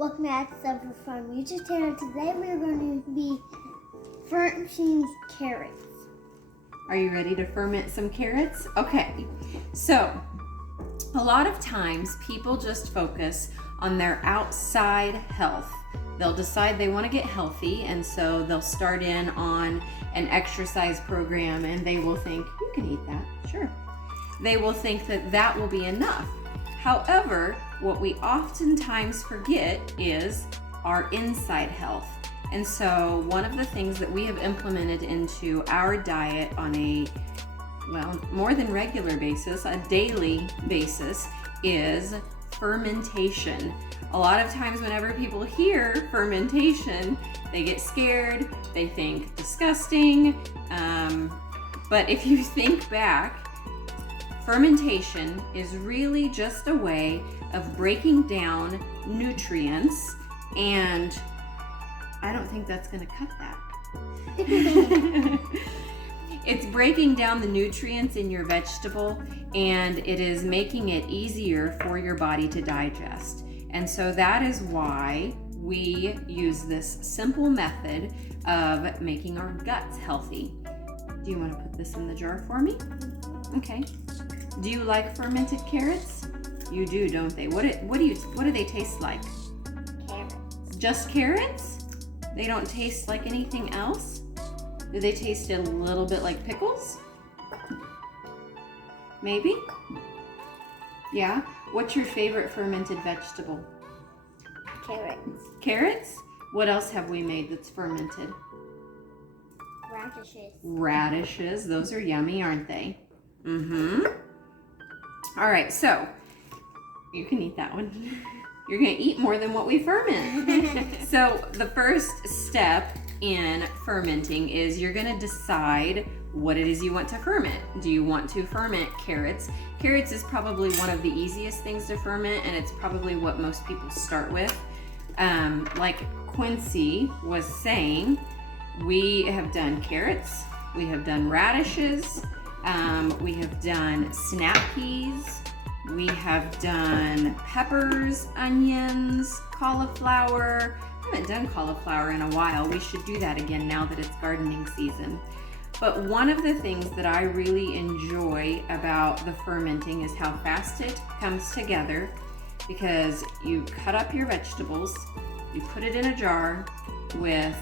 Welcome back to Suffer from YouTube channel. Today we're going to be fermenting carrots. Are you ready to ferment some carrots? Okay, so a lot of times people just focus on their outside health. They'll decide they want to get healthy, and so they'll start in on an exercise program, and they will think, you can eat that, sure. They will think that that will be enough. However, what we oftentimes forget is our inside health. And so one of the things that we have implemented into our diet on a, well, more than regular basis, a daily basis, is fermentation. A lot of times whenever people hear fermentation, they get scared, they think disgusting, but if you think back, fermentation is really just a way of breaking down nutrients, and I don't think that's going to cut that. It's breaking down the nutrients in your vegetable, and it is making it easier for your body to digest. And so that is why we use this simple method of making our guts healthy. Do you want to put this in the jar for me? Okay. Do you like fermented carrots? You do, don't they? What do they taste like? Carrots. Just carrots? They don't taste like anything else? Do they taste a little bit like pickles? Maybe? Yeah? What's your favorite fermented vegetable? Carrots. Carrots? What else have we made that's fermented? Radishes. Radishes. Those are yummy, aren't they? Mm-hmm. All right, so you can eat that one. You're going to eat more than what we ferment. So the first step in fermenting is you're going to decide what it is you want to ferment. Do you want to ferment carrots? Carrots is probably one of the easiest things to ferment, and it's probably what most people start with. Like Quincy was saying, we have done carrots, we have done radishes, we have done snap peas, we have done peppers, onions, cauliflower. I haven't done cauliflower in a while. We should do that again now that it's gardening season. But one of the things that I really enjoy about the fermenting is how fast it comes together, because you cut up your vegetables, you put it in a jar with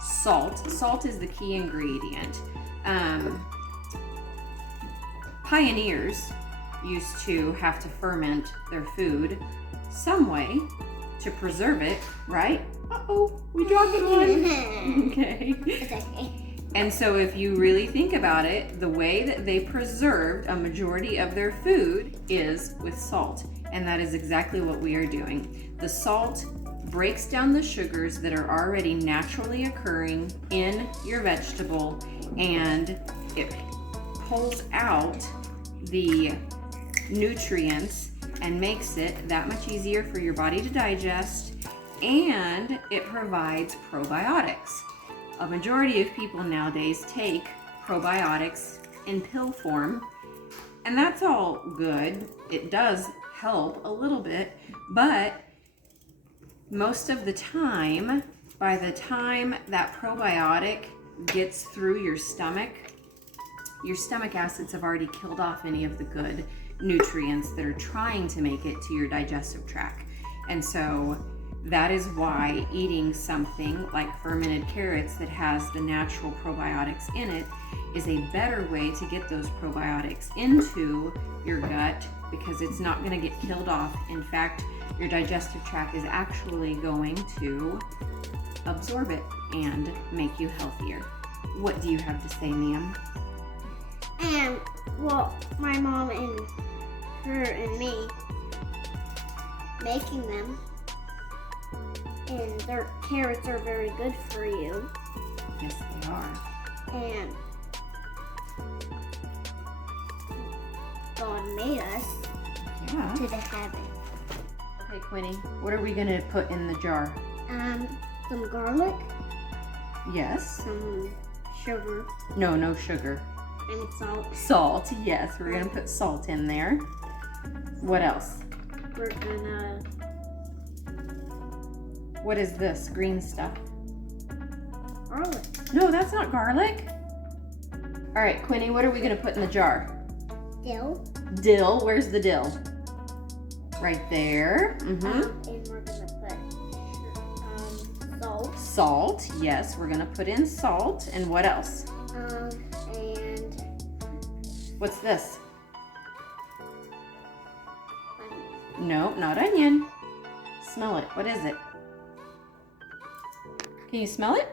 salt. Salt is the key ingredient. Pioneers used to have to ferment their food some way to preserve it, right? Uh-oh, we dropped one. Okay. It's okay. And so if you really think about it, the way that they preserved a majority of their food is with salt. And that is exactly what we are doing. The salt breaks down the sugars that are already naturally occurring in your vegetable, and it pulls out the nutrients and makes it that much easier for your body to digest, and it provides probiotics. A majority of people nowadays take probiotics in pill form, and that's all good. It does help a little bit, but most of the time, by the time that probiotic gets through your stomach acids have already killed off any of the good nutrients that are trying to make it to your digestive tract. And so that is why eating something like fermented carrots that has the natural probiotics in it is a better way to get those probiotics into your gut, because it's not going to get killed off. In fact, your digestive tract is actually going to absorb it and make you healthier. What do you have to say, ma'am? And, well, my mom and her and me making them, and their carrots are very good for you. Yes, they are. And God made us to the heaven. Okay, Quinny, what are we going to put in the jar? Some garlic, Yes. some sugar, No sugar. and salt. Salt, yes, we're going to put salt in there. What else? We're gonna What is this green stuff? Garlic. No, that's not garlic. All right, Quinny, what are we gonna put in the jar? Dill. Dill, where's the dill? Right there. Mm-hmm. And we're gonna put salt. Salt, yes, we're gonna put in salt. And what else? And What's this? onion. No, not onion. Smell it, what is it? Can you smell it?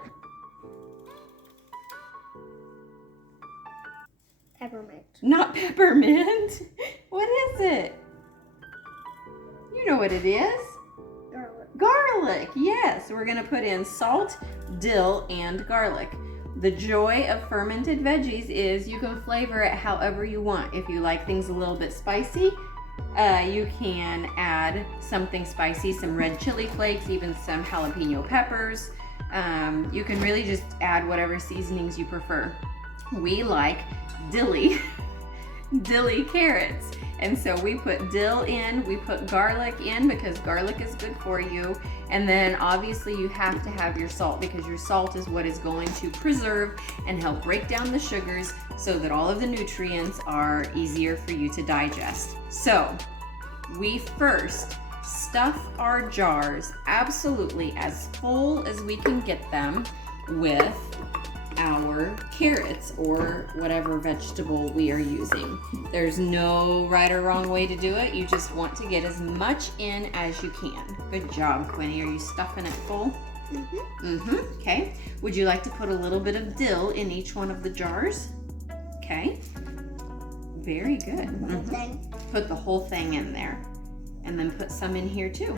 Peppermint. Not peppermint. What is it? You know what it is. Garlic. Garlic, yes. We're gonna put in salt, dill, and garlic. The joy of fermented veggies is you can flavor it however you want. If you like things a little bit spicy, you can add something spicy, some red chili flakes, even some jalapeno peppers. You can really just add whatever seasonings you prefer. We like dilly carrots. And so we put dill in, we put garlic in because garlic is good for you. And then obviously you have to have your salt because your salt is what is going to preserve and help break down the sugars so that all of the nutrients are easier for you to digest. So we first stuff our jars absolutely as full as we can get them with our carrots or whatever vegetable we are using. There's no right or wrong way to do it. You just want to get as much in as you can. Good job, Quinny. Are you stuffing it full? Okay. Would you like to put a little bit of dill in each one of the jars? Okay. Very good. Put the whole thing in there. And then put some in here too.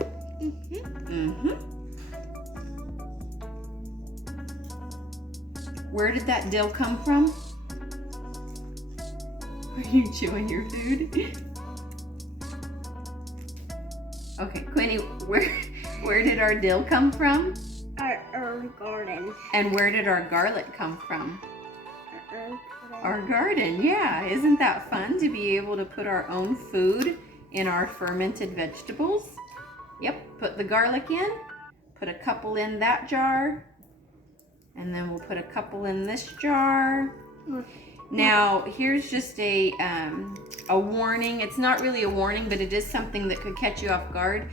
Where did that dill come from? Are you chewing your food? Okay, Quinny, where did our dill come from? Our garden. And where did our garlic come from? Our Our garden, yeah. Isn't that fun to be able to put our own food in our fermented vegetables? Yep, put the garlic in, put a couple in that jar, and then we'll put a couple in this jar. Now, here's just a warning. It's not really a warning, but it is something that could catch you off guard.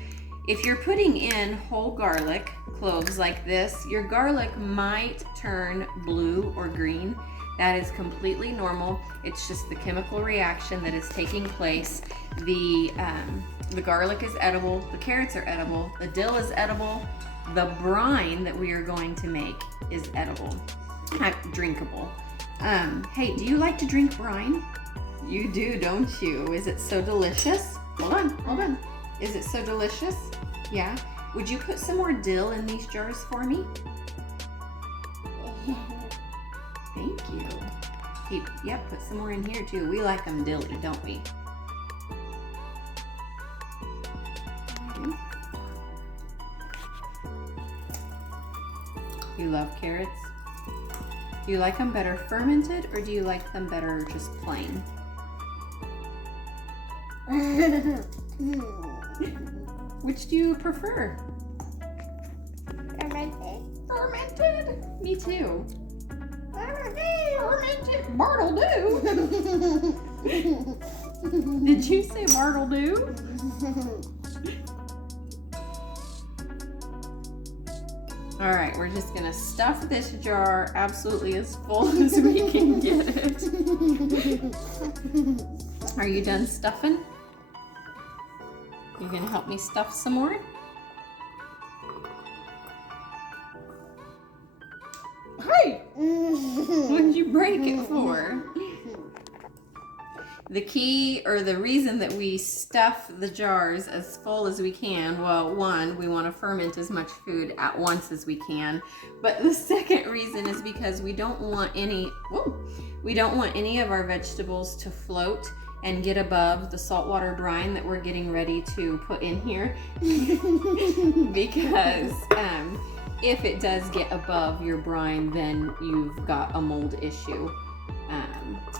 If you're putting in whole garlic cloves like this, your garlic might turn blue or green. That is completely normal. It's just the chemical reaction that is taking place. The garlic is edible, the carrots are edible, the dill is edible, the brine that we are going to make is edible, drinkable. Hey, do you like to drink brine? You do, don't you? Is it so delicious? Hold on. Is it so delicious? Yeah. Would you put some more dill in these jars for me? Thank you. Yep, put some more in here too. We like them dilly, don't we? You love carrots? Do you like them better fermented or do you like them better just plain? Which do you prefer? fermented. Fermented? Me too. Fermented. Bartle do. Did you say Bartle do? All right, we're just gonna stuff this jar absolutely as full as we can get it. Are you done stuffing? You gonna help me stuff some more? Hey! What did you break it for? The key or the reason that we stuff the jars as full as we can, well, one, we want to ferment as much food at once as we can. But the second reason is because we don't want any of our vegetables to float and get above the saltwater brine that we're getting ready to put in here. Because if it does get above your brine, then you've got a mold issue.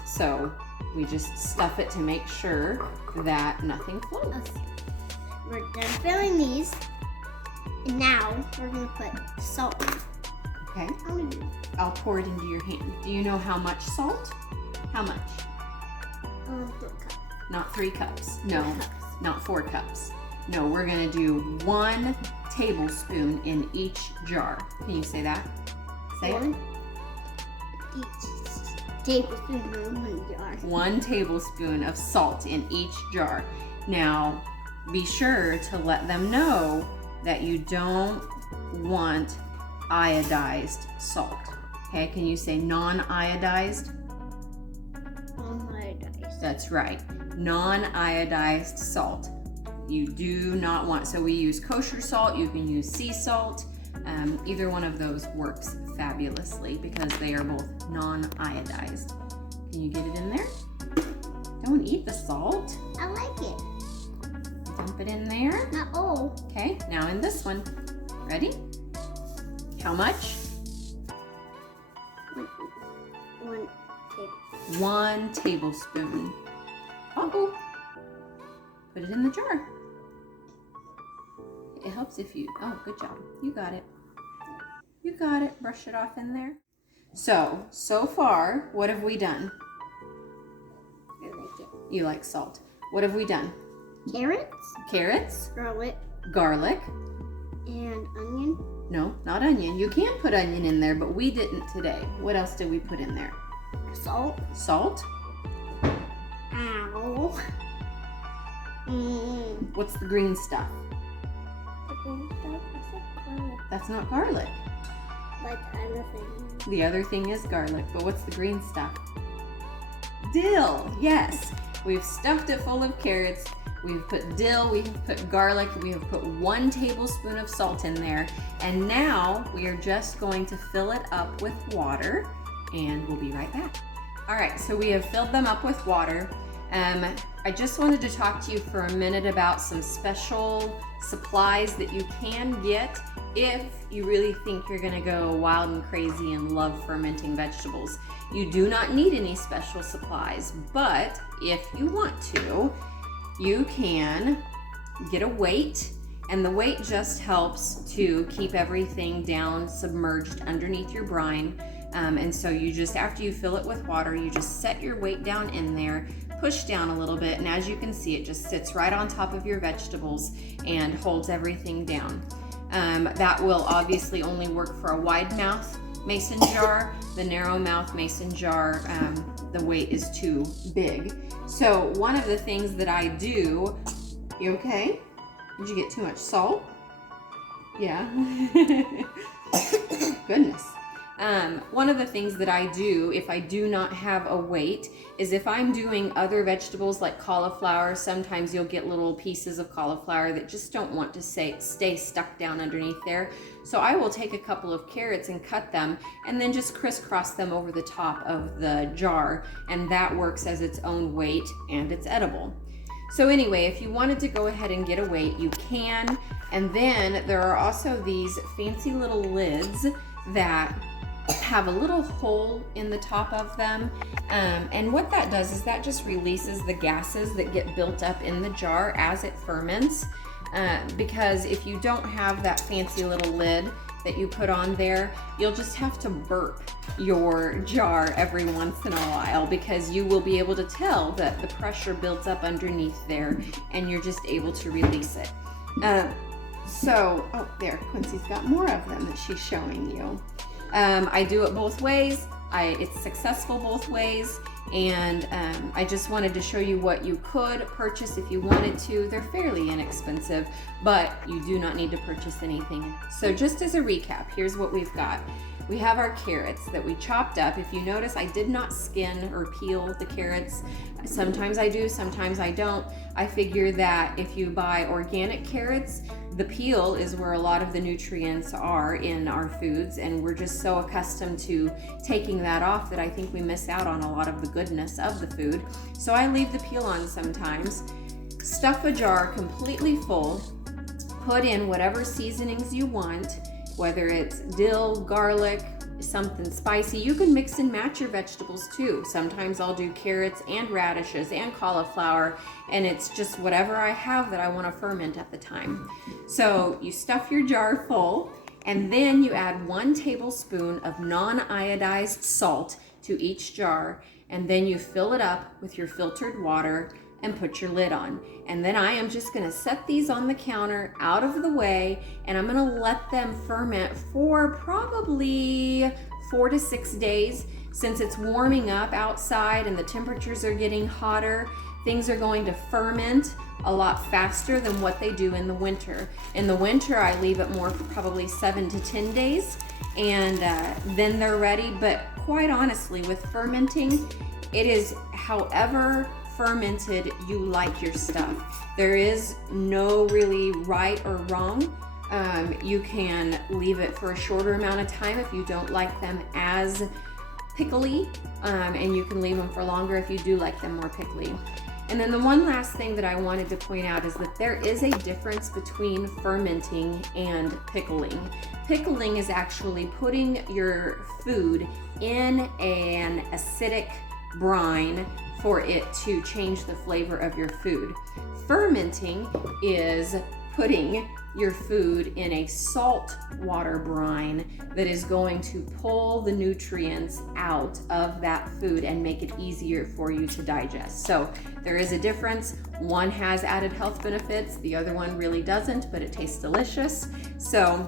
So we just stuff it to make sure that nothing floats. We're done filling these And now we're gonna put salt. Okay. I'll pour it into your hand. Do you know how much salt? How much? 3 cups. Not 3 cups. No, 4 cups. not 4 cups. No, we're gonna do 1 tablespoon in each jar. Can you say that? Say it. Each tablespoon in 1 jar. 1 tablespoon of salt in each jar. Now, be sure to let them know that you don't want iodized salt. Okay, can you say non-iodized? Non-iodized. That's right, non-iodized salt. You do not want, so we use kosher salt, you can use sea salt. Either one of those works fabulously because they are both non-iodized. Can you get it in there? Don't eat the salt. I like it. Dump it in there. Not all. Okay, now in this one. Ready? How much? 1 tablespoon. 1 tablespoon. Uh-oh. Put it in the jar. It helps if you, oh, good job. You got it. You got it. Brush it off in there. So far, what have we done? I like it. You like salt. What have we done? Carrots, Carrots, garlic, garlic. and onion. No, not onion. You can put onion in there, but we didn't today. What else did we put in there? Salt. Salt. Ow. What's the green stuff? That's not garlic. Like the other thing. The other thing is garlic, but what's the green stuff? Dill, yes. We've stuffed it full of carrots. We've put dill, we've put garlic, we have put 1 tablespoon of salt in there. And now we are just going to fill it up with water and we'll be right back. All right, so we have filled them up with water. I just wanted to talk to you for a minute about some special supplies that you can get if you really think you're gonna go wild and crazy and love fermenting vegetables. You do not need any special supplies, but if you want to, you can get a weight, and the weight just helps to keep everything down submerged underneath your brine. And so you just, after you fill it with water, you just set your weight down in there, push down a little bit, and as you can see, it just sits right on top of your vegetables and holds everything down. That will obviously only work for a wide mouth mason jar. The narrow mouth mason jar, the weight is too big. So one of the things that I do, you okay? Did you get too much salt? Yeah. Goodness. One of the things that I do if I do not have a weight is if I'm doing other vegetables like cauliflower, sometimes you'll get little pieces of cauliflower that just don't want to stay stuck down underneath there. So I will take a couple of carrots and cut them and then just crisscross them over the top of the jar, and that works as its own weight and it's edible. So anyway, if you wanted to go ahead and get a weight, you can. And then there are also these fancy little lids that have a little hole in the top of them, and what that does is that just releases the gases that get built up in the jar as it ferments, because if you don't have that fancy little lid that you put on there, you'll just have to burp your jar every once in a while because you will be able to tell that the pressure builds up underneath there and you're just able to release it. Oh, there, Quincy's got more of them that she's showing you. I do it both ways. It's successful both ways, and I just wanted to show you what you could purchase if you wanted to. They're fairly inexpensive, but you do not need to purchase anything. So just as a recap, here's what we've got. We have our carrots that we chopped up. If you notice, I did not skin or peel the carrots. Sometimes I do, sometimes I don't. I figure that if you buy organic carrots, the peel is where a lot of the nutrients are in our foods, and we're just so accustomed to taking that off that I think we miss out on a lot of the goodness of the food. So I leave the peel on sometimes. Stuff a jar completely full, put in whatever seasonings you want, whether it's dill, garlic, something spicy. You can mix and match your vegetables too. Sometimes I'll do carrots and radishes and cauliflower, and it's just whatever I have that I want to ferment at the time. So you stuff your jar full, and then you add 1 tablespoon of non-iodized salt to each jar, and then you fill it up with your filtered water and put your lid on. And then I am just gonna set these on the counter out of the way, and I'm gonna let them ferment for probably 4 to 6 days. Since it's warming up outside and the temperatures are getting hotter, things are going to ferment a lot faster than what they do in the winter. In the winter, I leave it more for probably 7 to 10 days, and then they're ready. But quite honestly, with fermenting, it is however fermented you like your stuff. There is no really right or wrong. You can leave it for a shorter amount of time if you don't like them as pickly, and you can leave them for longer if you do like them more pickly. And then the one last thing that I wanted to point out is that there is a difference between fermenting and pickling. Pickling is actually putting your food in an acidic brine for it to change the flavor of your food. Fermenting is putting your food in a salt water brine that is going to pull the nutrients out of that food and make it easier for you to digest. So there is a difference. One has added health benefits, the other one really doesn't, but it tastes delicious. So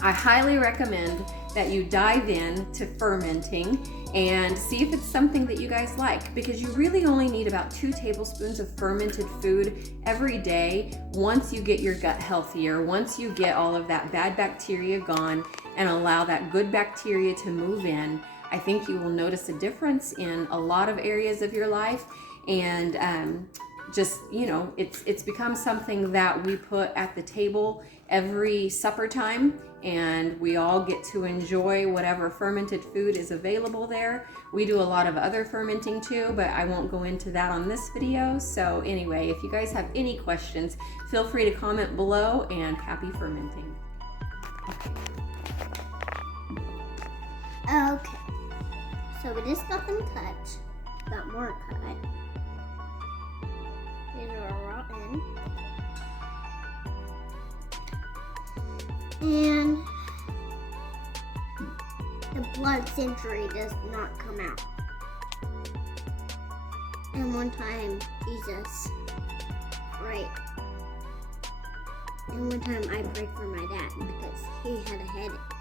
I highly recommend that you dive in to fermenting and see if it's something that you guys like, because you really only need about 2 tablespoons of fermented food every day. Once you get your gut healthier, once you get all of that bad bacteria gone and allow that good bacteria to move in, I think you will notice a difference in a lot of areas of your life. And just, you know, it's become something that we put at the table every supper time, and we all get to enjoy whatever fermented food is available there. We do a lot of other fermenting too, but I won't go into that on this video. So anyway, if you guys have any questions, feel free to comment below, and happy fermenting. Okay, so we just got them cut, got more cut. These are rotten. And the blood century does not come out. And one time, Jesus, right. And one time I prayed for my dad because he had a headache.